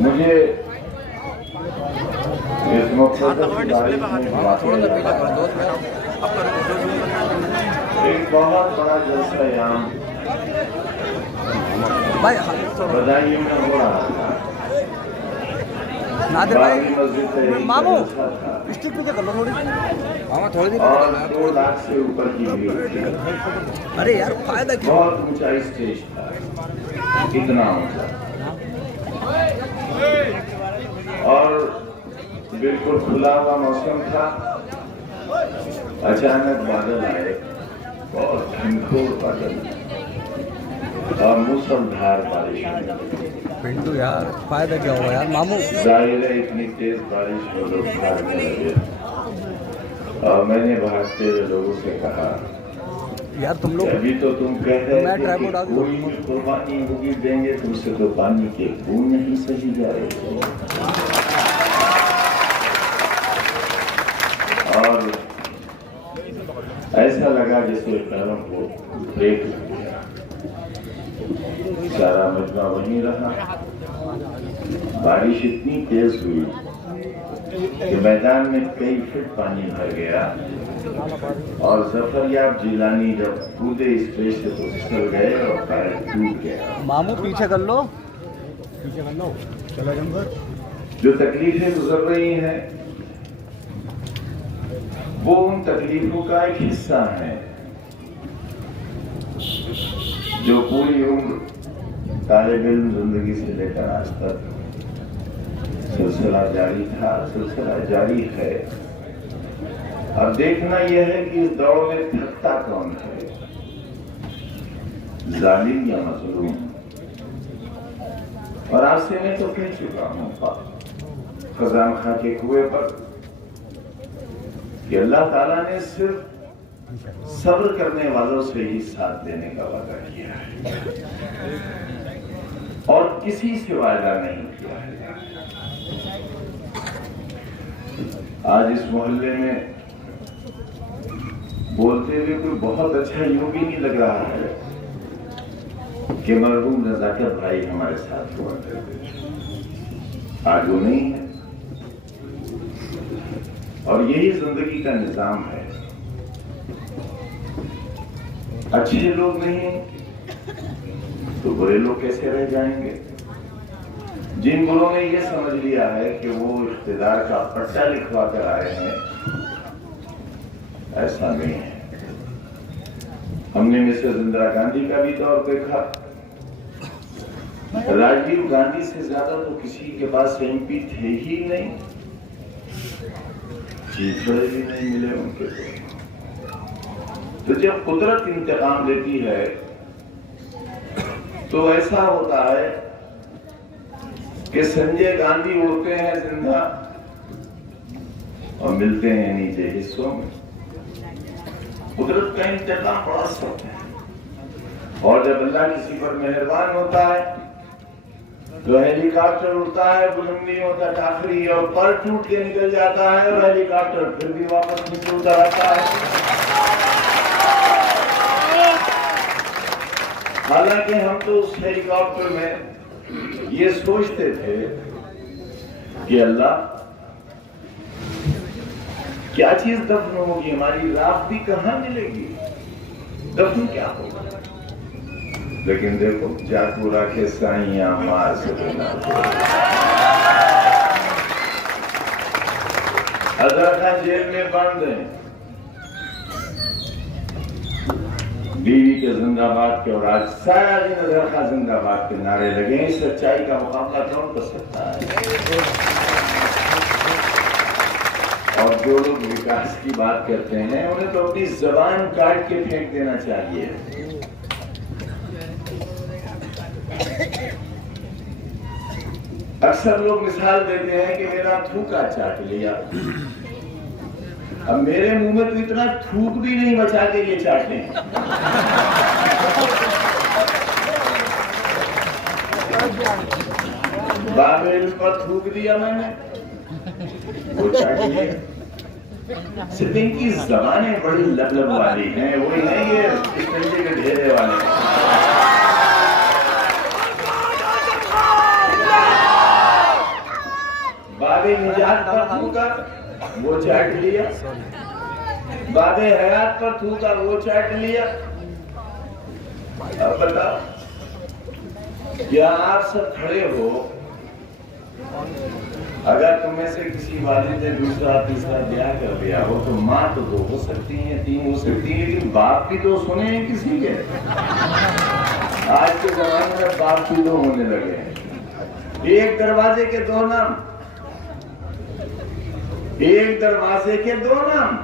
मुझे इस मुख्तसर एक बहुत बड़ा जलसा यहाँ बदायूं में हो रहा था। बाबरी मस्जिद से मामू था स्टिक पे कर लो थोड़ी और 2 लाख से ऊपर की भीड़ थी। अरे यार फायदा क्या बहुत ऊंचा स्टेज था, इतना ऊंचा, और बिल्कुल खुला हुआ मौसम था। अचानक बादल आए, बहुत घनघोर बादल और मूसलाधार बारिश। पिंटू यार फायदा क्या हुआ यार मामू। जाहिर है इतनी तेज बारिश में लोग भागने लगे और मैंने भागते हुए लोगों से कहा, यार तुम लोग अभी तो तुम कह रहे थे कि कोई भी कुर्बानी होगी देंगे, तुमसे तो पानी के बूंद नहीं सही जा रहे थे। और ऐसा लगा जैसे पैरों को ब्रेक लग गया। सारा मजमा वहीं रहा। बारिश इतनी तेज हुई कि मैदान में कई फुट पानी भर गया और जफरयाब जिलानी जब कूदे स्टेज से तो फिसल गए और पैर टूट गया। मामू पीछे कर लो, चलो जंगर। जो तकलीफें गुजर रही हैं वो उन तकलीफों का एक हिस्सा है जो पूरी उम्र तालिब इल्म जिंदगी से लेकर आज तक सिलसिला जारी था, सिलसिला जारी है। अब देखना यह है कि इस दौर में थकता कौन है, जालिम या मजलूम। और आपसे मैं तो कह चुका हूं खजान खां के कुएं पर कि अल्लाह ताला ने सिर्फ सब्र करने वालों से ही साथ देने का वादा किया है और किसी से वादा नहीं किया है। आज इस मोहल्ले में बोलते हुए कोई बहुत अच्छा यूं भी नहीं लग रहा है कि मरहूम नजाकत भाई हमारे साथ हुआ करते, आज वो नहीं है। और यही जिंदगी का निजाम है, अच्छे लोग नहीं तो बुरे लोग कैसे रह जाएंगे। जिन गुलों ने यह समझ लिया है कि वो इख्तिदार का पट्टा लिखवा कर आए हैं, ऐसा नहीं है। हमने मिसेस इंदिरा गांधी का भी दौर देखा। राजीव गांधी से ज्यादा तो किसी के पास एमपी थे ही नहीं, चीफ भी नहीं मिले उनके को। तो जब कुदरत इंतकाम लेती है तो ऐसा होता है कि संजय गांधी उड़ते हैं जिंदा और मिलते हैं नीचे हिस्सों में। कुदरत का इंतकाम बड़ा सख्त है और जब अल्लाह किसी पर मेहरबान होता है तो हेलीकॉप्टर उड़ता है, बुलंदियों तक आखिरी, और पर टूट के निकल जाता है और हेलीकॉप्टर फिर भी वापस नीचे उतर आता है। हालांकि हम तो उस हेलीकॉप्टर में ये सोचते थे कि अल्लाह क्या चीज दफन होगी, हमारी राख भी कहां मिलेगी, दफन क्या होगा। लेकिन देखो जाकूरा के साइया मार से अजहर खान जेल में बंद है, बीवी के जिंदाबाद के और आज सारा दिन अजहर खान जिंदाबाद के नारे लगे। सच्चाई का मुकाबला कौन कर सकता है। और जो लोग विकास की बात करते हैं उन्हें तो अपनी जबान काट के फेंक देना चाहिए। अक्सर लोग मिसाल देते हैं कि मेरा थूका चाट लिया। अब मेरे मुंह में तो इतना थूक भी नहीं बचा के ये चाटे। बाबेल पर थूक दिया मैंने, वो चाट लिया। सिर्फ इनकी जबानें बड़ी लबलब वाली हैं, वही नहीं ये संजय के ढेरे वाले। बाबे निजात पर थूका, वो चाट लिया। बाबे हयात पर थूका, वो चाट लिया। अब बताओ, क्या आप सब खड़े हो, अगर तुम्हें से किसी वालिद ने दूसरा तीसरा ब्याह कर दिया हो तो माँ तो दो हो सकती है, तीन हो सकती है, लेकिन बाप भी तो सुने हैं किसी के। आज के जमाने में बाप भी दो होने लगे हैं। एक दरवाजे के दो नाम, एक दरवाजे के दो नाम।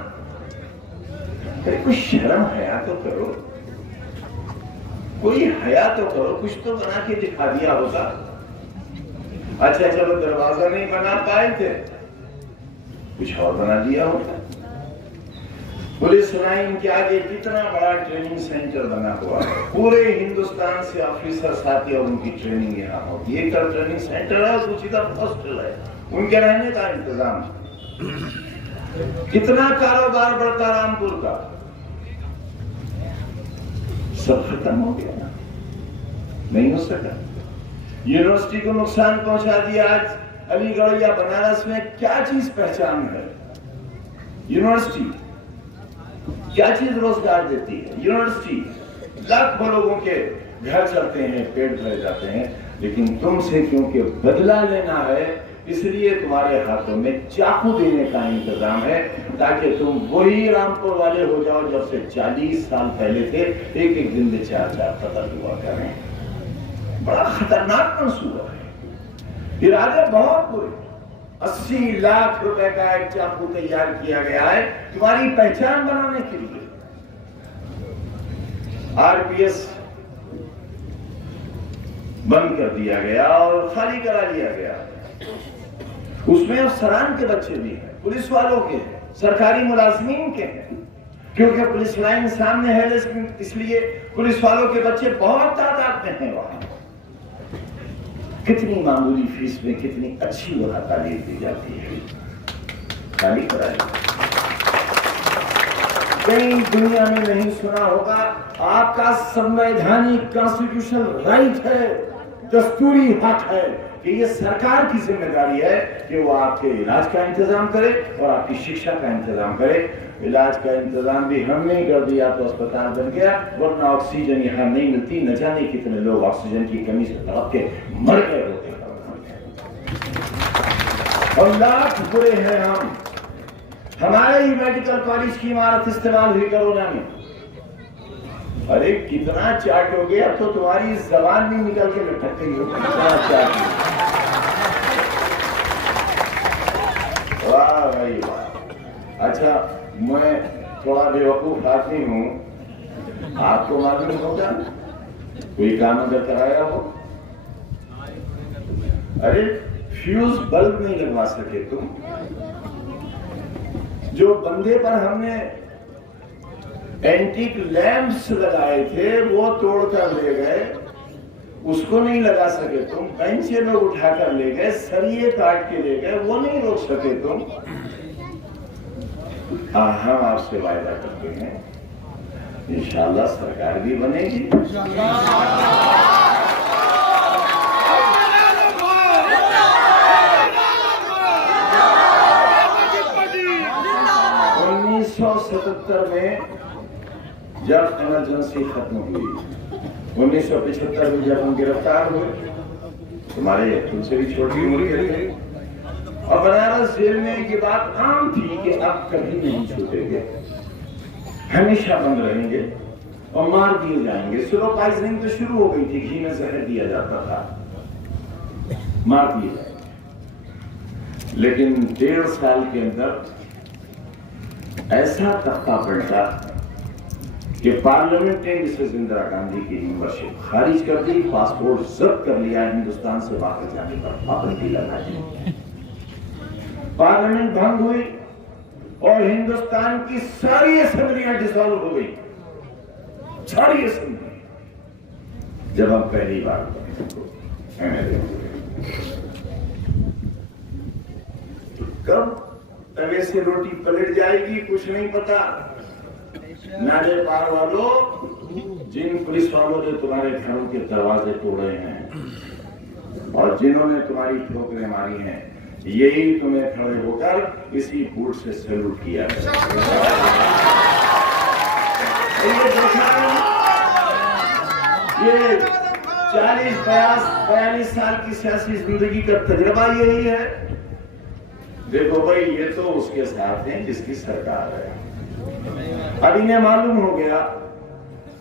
कुछ शर्म हया तो करो, कोई हया तो करो, कुछ तो बना के दिखा दिया होगा। अच्छा चलो दरवाजा नहीं बना पाए थे, कुछ और बना दिया होता। पुलिस लाइन के आगे कितना बड़ा ट्रेनिंग सेंटर बना हुआ है, पूरे हिंदुस्तान से ऑफिसर साथी और उनकी ट्रेनिंग यहाँ होती है। एक तरफ ट्रेनिंग सेंटर है, दूसरी तरफ हॉस्टल है, उनके रहने का इंतजाम। कितना कारोबार बढ़ता रामपुर का, सब खत्म हो गया ना, नहीं हो सका। यूनिवर्सिटी को नुकसान पहुंचा दिया। आज अलीगढ़ या बनारस में क्या चीज पहचान है? यूनिवर्सिटी क्या चीज रोजगार देती है? यूनिवर्सिटी लाखों लोगों के घर चलते हैं, पेट भरे जाते हैं, लेकिन तुमसे क्योंकि बदला लेना है इसलिए तुम्हारे हाथों में चाकू देने का इंतजाम है, ताकि तुम वही रामपुर वाले हो जाओ जब से 40 साल पहले थे। एक एक दिन में 4-4 कत्ल हुआ करें। बड़ा खतरनाक मंसूबा है, इरादे बहुत बुरे। 80 लाख रुपए का एक चाकू तैयार किया गया है तुम्हारी पहचान बनाने के लिए। आरपीएस बंद कर दिया गया और खाली करा लिया गया। उसमें अफसरान के बच्चे भी हैं, पुलिस वालों के हैं, सरकारी मुलाजमीन के हैं, क्योंकि पुलिस लाइन सामने है, लेकिन इसलिए पुलिस वालों के बच्चे बहुत तादाद में हैं वहां। कितनी मामूली फीस में कितनी अच्छी वहां तालीम दी जाती है, खाली कराई। कहीं दुनिया में नहीं सुना होगा, आपका संवैधानिक कॉन्स्टिट्यूशनल राइट है, दस्तूरी हक है कि ये सरकार की जिम्मेदारी है कि वो आपके इलाज का इंतजाम करे और आपकी शिक्षा का इंतजाम करे। इलाज का इंतजाम भी हमने ही कर दिया तो अस्पताल बन गया, वरना ऑक्सीजन यहाँ नहीं मिलती। न जाने कितने लोग ऑक्सीजन की कमी से तड़प के मर गए होते। और लाख बुरे हैं हम, हमारे ही मेडिकल कॉलेज की इमारत इस्तेमाल हुई कोरोना में। अरे कितना चाटोगे, अब तो तुम्हारी जबान भी निकल के लटक गई हो। वाह भाई वाह। अच्छा मैं थोड़ा बेवकूफ आदमी हूँ, आपको मालूम होगा कोई काम अगर कराया हो, अरे फ्यूज बल्ब नहीं लगवा सके तुम, जो बंदे पर हमने एंटीक लैंप्स लगाए थे वो तोड़कर ले गए, उसको नहीं लगा सके तुम। बेंचे लोग उठाकर ले गए, सरिये काट के ले गए, वो नहीं रोक सके तुम। हम आपसे वायदा करते हैं इंशाअल्लाह सरकार भी बनेगी। 1977 में जब इमरजेंसी खत्म हुई, 1975 में जब हम गिरफ्तार हुए, तुम्हारे तुमसे भी छोटी उम्र के थे, और बनारस जेल में ये बात आम थी कि अब कभी नहीं छूटेंगे, हमेशा बंद रहेंगे और मार दिए जाएंगे। स्लो पॉइजनिंग तो शुरू हो गई थी, घी में जहर दिया जाता था, मार दिए जाएंगे। लेकिन 1.5 साल के अंदर ऐसा तख्ता पलटा कि पार्लियामेंट ने मिसेस इंदिरा गांधी की मेंबरशिप खारिज कर दी, पासपोर्ट जब्त कर लिया, हिंदुस्तान से बाहर जाने पर पाबंदी लगा दी। पार्लियामेंट भंग हुई और हिंदुस्तान की सारी असेंबलियां डिसॉल्व हो गई, सारी असेंबली। जब हम पहली बार कब तवे से रोटी पलट जाएगी कुछ नहीं पता। नाले पार वालों, जिन पुलिस वालों ने तुम्हारे घरों के दरवाजे तोड़े हैं और जिन्होंने तुम्हारी ठोकरें मारी हैं, यही तुम्हें खड़े होकर इसी बूट से सैल्यूट किया है। ये देखा ये 40-42 साल की सियासी जिंदगी का तजुर्बा यही है। देखो भाई, ये तो उसके साथ है जिसकी सरकार है। अब इन्हें मालूम हो गया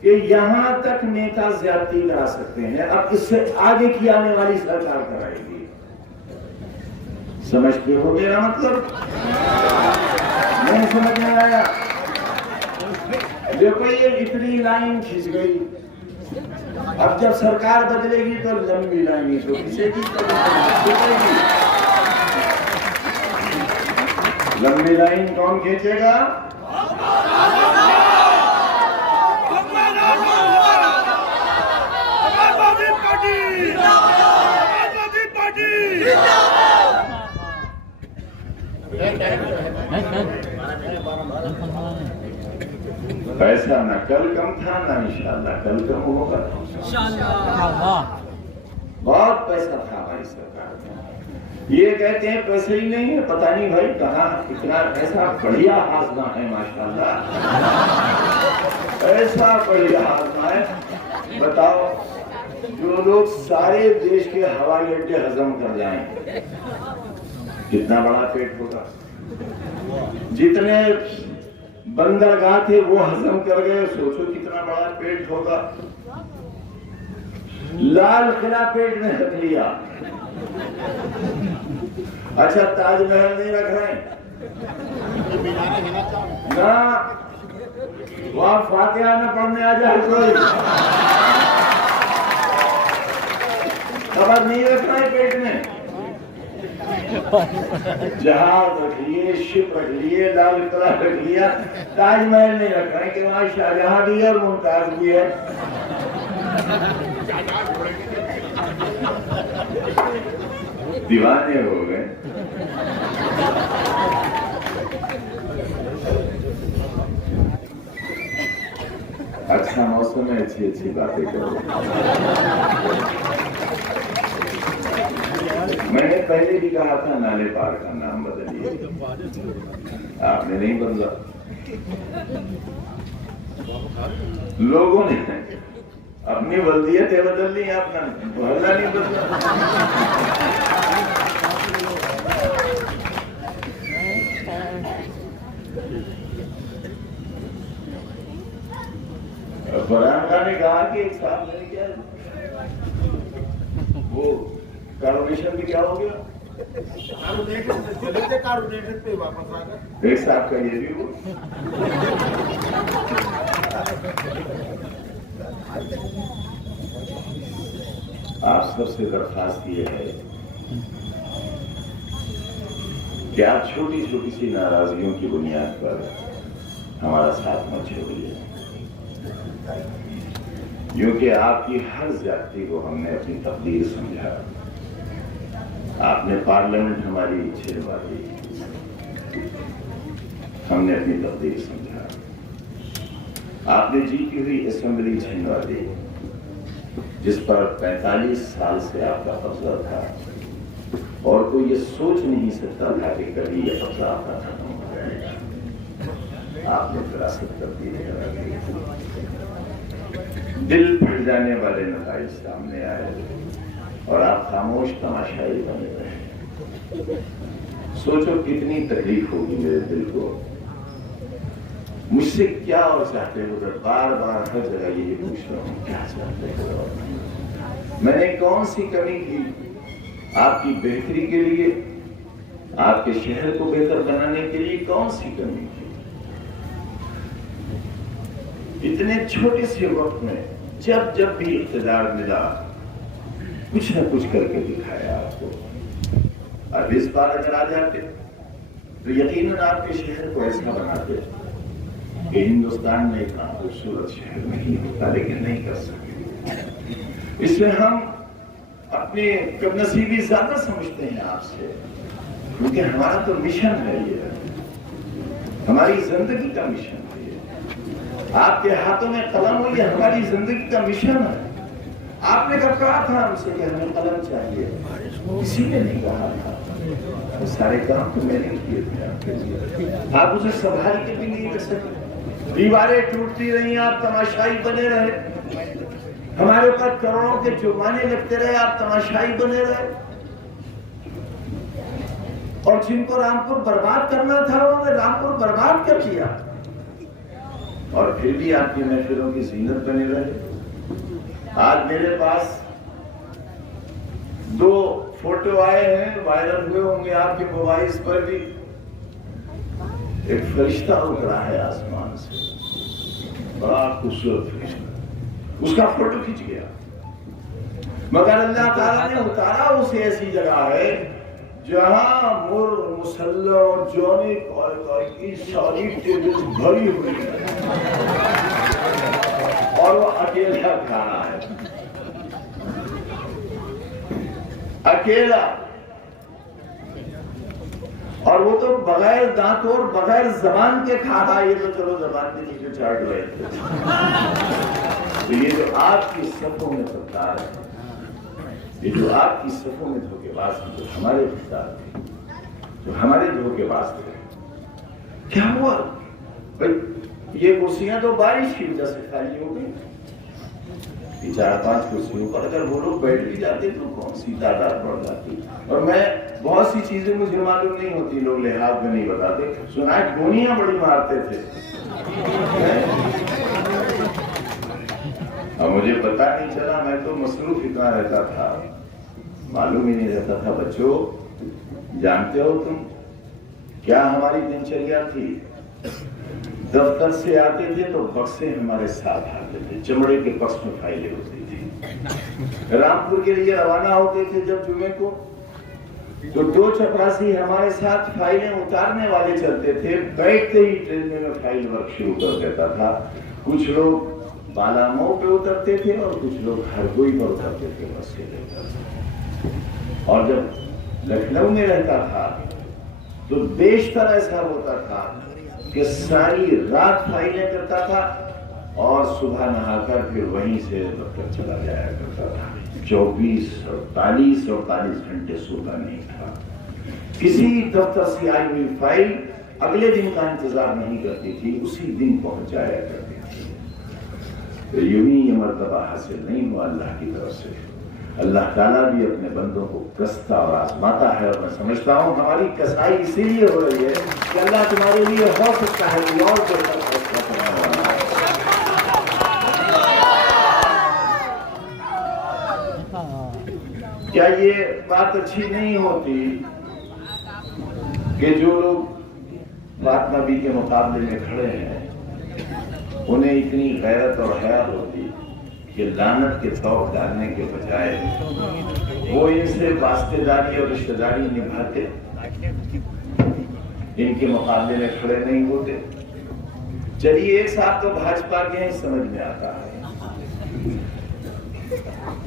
कि यहां तक नेता ज्यादती करा सकते हैं, अब इससे आगे की आने वाली सरकार कराएगी। समझते हो मेरा मतलब? नहीं समझ में आया? देखो ये इतनी लाइन खिंच गई, अब जब सरकार बदलेगी तो लंबी लाइन तो खिंचेगी, लंबी लाइन कौन खींचेगा? पैसा ना कल कम था ना इंशाल्लाह कल कम होगा। बहुत पैसा था हमारी सरकार में। ये कहते हैं पैसे ही नहीं है, पता नहीं भाई कहाँ इतना ऐसा बढ़िया हाजमा है माशाल्लाह, ऐसा बढ़िया हाजमा है। बताओ, जो लोग सारे देश के हवाई अड्डे हजम कर जाएं, कितना बड़ा पेट होगा। जितने बंदरगाह थे वो हजम कर गए, सोचो कितना बड़ा पेट होगा। लाल किला पेट में रख लिया। अच्छा, ताजमहल नहीं रख रहे ना, वहां फातिहा न पढ़ने आ जाए कोई, खबर नहीं रख रहे पेट में। जहाज रख लिए, शिप रख लिए, लाल किला रख लिया, ताजमहल नहीं रख रहे कि वहां शाहजहां भी है और मुमताज भी है। दीवाने हो गए। अच्छा मौसम में अच्छी अच्छी बातें करो। मैंने पहले भी कहा था नाले पार का नाम बदलिए, आपने नहीं बदला। लोगों ने अपनी वल्दियतें बदल ली, अपना मोहल्ला नहीं बदला। फरहान खान ने कहा कि एक साहब मैंने क्या वो कार्बोनेशन भी क्या हो गया, कार्बोनेटेड पे वापस आ गया। एक साहब का ये भी हो। आप सबसे दरखास्त ये है कि आप छोटी छोटी सी नाराजगियों की बुनियाद पर हमारा साथ मत छोड़िए, क्योंकि आपकी हर ज्यादती को हमने अपनी तकदीर समझा। आपने पार्लियामेंट हमारी छिड़वा दी, हमने अपनी तकदीर समझा। आपने जीती हुई असेंबली छिड़वा दी, जिस पर 45 साल से आपका कब्जा था और कोई ये सोच नहीं सकता था कि कभी यह कब्जा आपका खत्म हो जाएगा। आपने विरासत तब्दील करा दी, दिल फट जाने वाले नतीजे सामने आए और आप खामोश तमाशाई बने रहे। सोचो कितनी तकलीफ होगी मेरे दिल को। मुझसे क्या और चाहते हो? बार बार हर जगह यही पूछ रहा हूँ, क्या चाहते हो? मैंने कौन सी कमी की आपकी बेहतरी के लिए, आपके शहर को बेहतर बनाने के लिए? कौन सी कमी की? इतने छोटे से वक्त में जब जब भी इख्तियार मिला, कुछ न कुछ करके दिखाया आपको। अब इस बार अगर आ जाते तो यकीनन आपके शहर को ऐसा बनाते कि हिंदुस्तान में इतना खूबसूरत शहर नहीं होता, लेकिन नहीं कर सके। इसमें हम अपने कमनसीबी ज्यादा समझते हैं आपसे, क्योंकि हमारा तो मिशन है, ये हमारी जिंदगी का मिशन है। आपके हाथों में कलम हो, ये हमारी जिंदगी का मिशन है। आपने कब कहा था हमसे कि हमें कलम चाहिए? किसी ने नहीं कहा था। वो सारे काम तो मैंने किए थे आपके लिए। आप उसे संभाल के भी नहीं रख सकते। दीवारें टूटती रही, आप तमाशाई बने रहे। हमारे ऊपर करोड़ों के जुर्माने लगते रहे, आप तमाशाई बने रहे। और जिनको रामपुर बर्बाद करना था उन्होंने रामपुर बर्बाद कर दिया, और फिर भी आपकी महफिलों की जीनत बने रहे। आज मेरे पास 2 फोटो आए हैं, वायरल हुए होंगे आपके मोबाइल पर भी। एक फरिश्ता उतरा है आसमान से, बड़ा खूबसूरत फरिश्ता, उसका फोटो खींच गया। मगर अल्लाह ताला ने उतारा उसे ऐसी जगह है जहां मुसल्ला और जौनिक और की सारी टेबल भरी हुई है, और वो अकेला खाना है, अकेला। और वो तो बगैर दांतों और बगैर जबान के खा रहा। ये तो चलो जबान के नीचे चाट रहे थे। तो ये जो आपकी सफों में सरकार है, ये जो आपकी सफों में धोखेबाज हैं, जो हमारे पिता थे, जो हमारे धोखेबाज थे, क्या हुआ भाई? ये कुर्सियां तो बारिश की वजह से खाली हो गई। 4-5 कुर्सियों पर अगर वो लोग बैठ भी जाते तो कौन सी तादाद बढ़ जाती। और मैं बहुत सी चीजें मुझे मालूम नहीं होती, लोग लिहाज में नहीं बताते। सुना है गोनियां बड़ी मारते थे, और मुझे पता नहीं चला, मैं तो मसरूफ इतना रहता था, मालूम ही नहीं रहता था। बच्चों, जानते हो तुम क्या हमारी दिनचर्या थी? दफ्तर से आते थे तो बक्से हमारे साथ आते थे, चमड़े के बक्स में फाइलें होती थी। रामपुर के लिए रवाना होते थे जब जुमे को, तो 2 चपरासी हमारे साथ फाइलें उतारने वाले चलते थे। बैठते ही ट्रेन में फाइल वर्क शुरू कर देता था। कुछ लोग बालामऊ पे उतरते थे और कुछ लोग हरदोई पर उतरते थे बस के लेकर। और जब लखनऊ में रहता था तो बेशतर ऐसा होता था कि सारी रात फाइलें करता था और सुबह नहाकर फिर वहीं से दफ्तर चला जाया करता था। 24-48 घंटे सोता नहीं था। किसी दफ्तर से आई हुई फाइल अगले दिन का इंतजार नहीं करती थी, उसी दिन पहुंच जाया करती थी। तो यूं ही ये मर्तबा हासिल नहीं हुआ अल्लाह की तरफ से। अल्लाह ताला भी अपने बंदों को कसता और आजमाता है, और मैं समझता हूँ हमारी कसाई इसीलिए हो रही है कि अल्लाह तुम्हारे लिए हो सकता है कोई और बेहतर फैसला करने वाला है। क्या ये बात अच्छी नहीं होती कि जो लोग बात नबी के मुकाबले में खड़े हैं उन्हें इतनी गैरत और हया होती कि लानत के तौर डालने के बजाय वो इनसे वास्तेदारी और रिश्तेदारी निभाते, इनके मुकाबले में खड़े नहीं होते। चलिए, एक साहब तो भाजपा के हैं, समझ में आता है।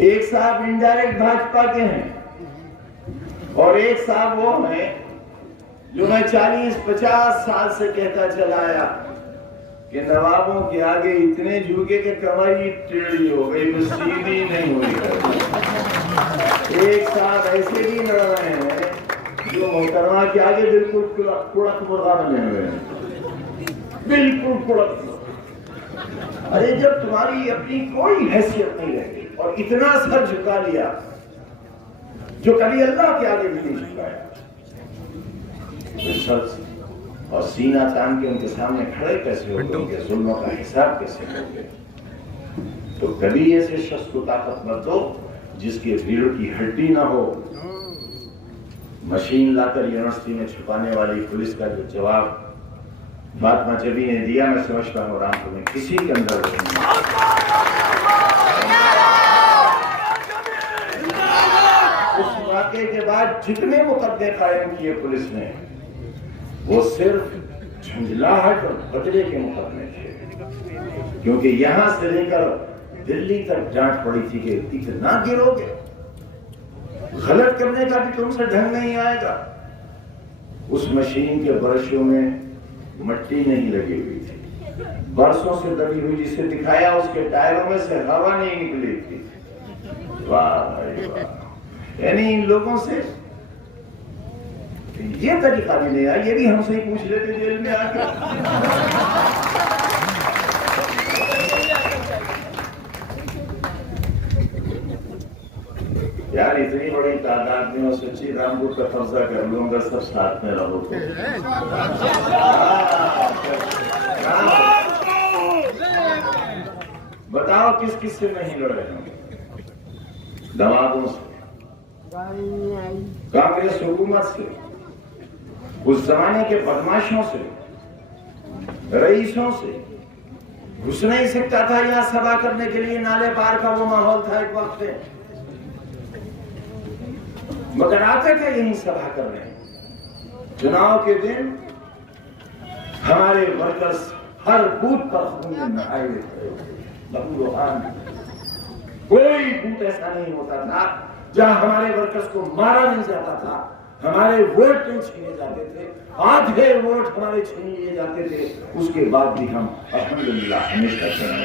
एक साहब इनडायरेक्ट भाजपा के हैं, और एक साहब वो हैं जो मैं 40-50 साल से कहता चला आया कि नवाबों के आगे इतने झुके कि कमर टेढ़ी हो गई, सीधी नहीं हुई। एक साहब ऐसे भी लड़ रहे हैं जो मोहतरमा के आगे बिल्कुल कुड़क मुर्गा बने हुए हैं, बिल्कुल कुड़क। अरे जब तुम्हारी अपनी कोई हैसियत नहीं रहती और इतना सर झुका लिया जो कभी अल्लाह के आगे भी नहीं झुकाया, तो सर और सीना तान के उनके सामने खड़े कैसे हो गए, उनके जुल्मों का हिसाब कैसे करोगे? तो कभी ऐसे शख्स को ताकत मत दो जिसके रीढ़ की हड्डी ना हो। मशीन लाकर यूनिवर्सिटी में छुपाने वाली पुलिस का जो जवाब फातिमा जबी ने दिया, मैं समझता हूँ रामपुर में किसी के अंदर उस वाक़े के बाद जितने मुकदमे कायम किए पुलिस ने वो सिर्फ झुंझलाहट और बदले के मुकदमे थे, क्योंकि यहां से लेकर दिल्ली तक जांच पड़ी थी कि इतना गिरोगे, गलत करने का भी तुमसे ढंग नहीं आएगा। उस मशीन के ब्रशों में मट्टी नहीं लगी हुई थी, बरसों से दबी हुई, जिसे दिखाया उसके टायरों में से हवा नहीं निकली थी। वाह भाई वाह। यानी इन लोगों से ये तरीका भी नहीं आया, ये भी हमसे ही पूछ लेते जेल में आकर। यार इतनी बड़ी तादाद में और सच्ची रामपुर का कब्जा कर लूंगा, सब साथ में रहो तो। बताओ किस किस से नहीं लड़ रहे हैं? दमादों से, कांग्रेस हुकूमत से, उस जमाने के बदमाशों से, रईसों से। घुस नहीं सकता था यहाँ सभा करने के लिए, नाले पार का वो माहौल था एक वक्त में, मगर आते थे यही सभा करने। चुनाव के दिन हमारे वर्कर्स हर बूथ पर खून में नहाए थे, कोई बूथ ऐसा नहीं होता था जहां हमारे वर्कर्स को मारा नहीं जाता था, हमारे वोट नहीं छीने जाते थे, आधे वोट हमारे छीन लिए जाते थे, उसके बाद भी हम अल्हम्दुलिल्लाह हमेशा चुनाव।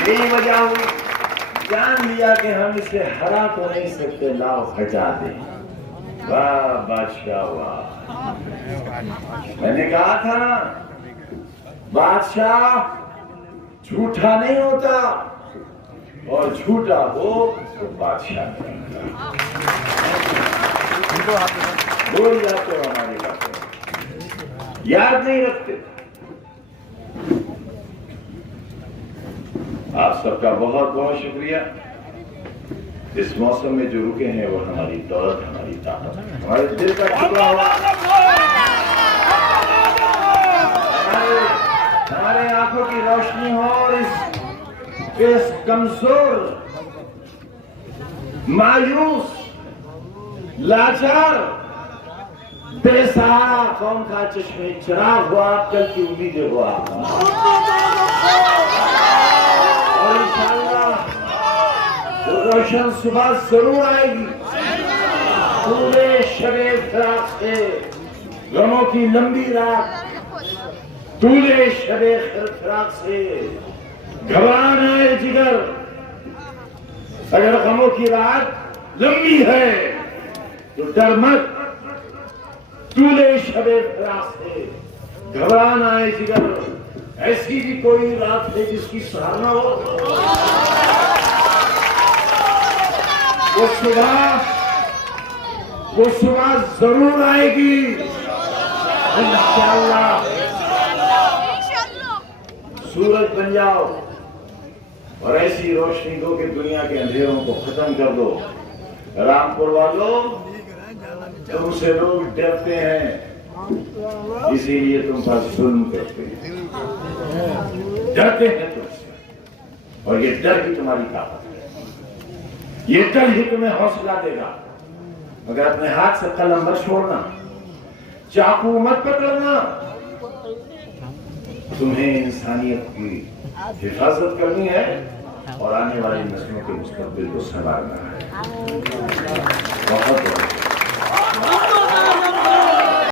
यही वजह हुई, जान लिया कि हम इसे हरा तो नहीं सकते, लाओ हटा दें। वाह बादशाह वाह। मैंने कहा था ना, बादशाह झूठा नहीं होता, और झूठा हो तो बादशाह नहीं होता। भूल जाते हो हमारी बातें, याद नहीं रखते। आप सबका बहुत बहुत शुक्रिया। इस मौसम में जो रुके हैं वो हमारी दौलत, हमारी ताकत, हमारे दिल का टुकड़ा हुआ, हमारे आंखों की रोशनी हो, और इस कमजोर, मायूस, लाचार, बेसहारा कौम का चश्मे चिराग हुआ, कल की उम्मीदें हुआ। और इंशाअल्लाह वो रोशन सुबह जरूर आएगी। पूरे शबे फिराक से, गमों की लंबी रात, दूल्हे शबे फिराक से घबराना है जिगर। अगर गमों की रात लंबी है तो डर मत, दूल्हे शबे फिराक से घबराना है जिगर। ऐसी भी कोई रात है जिसकी सराहना हो, वो सुबह जरूर आएगी इंशाअल्लाह। सूरज बन जाओ और ऐसी रोशनी दो कि दुनिया के अंधेरों को खत्म कर दो। रामपुर वालों, तुमसे लोग डरते हैं, इसीलिए तुम पर जुल्म करते हैं, डरते हैं तुमसे, और ये डर ही तुम्हारी ताकत है, ये डर ही तुम्हें हौसला देगा। मगर अपने हाथ से कलम मत छोड़ना, चाकू मत पकड़ना। तुम्हें इंसानियत की हिफाजत करनी है और आने वाली नस्लों के मुस्तकबिल को संवारना है। बहुत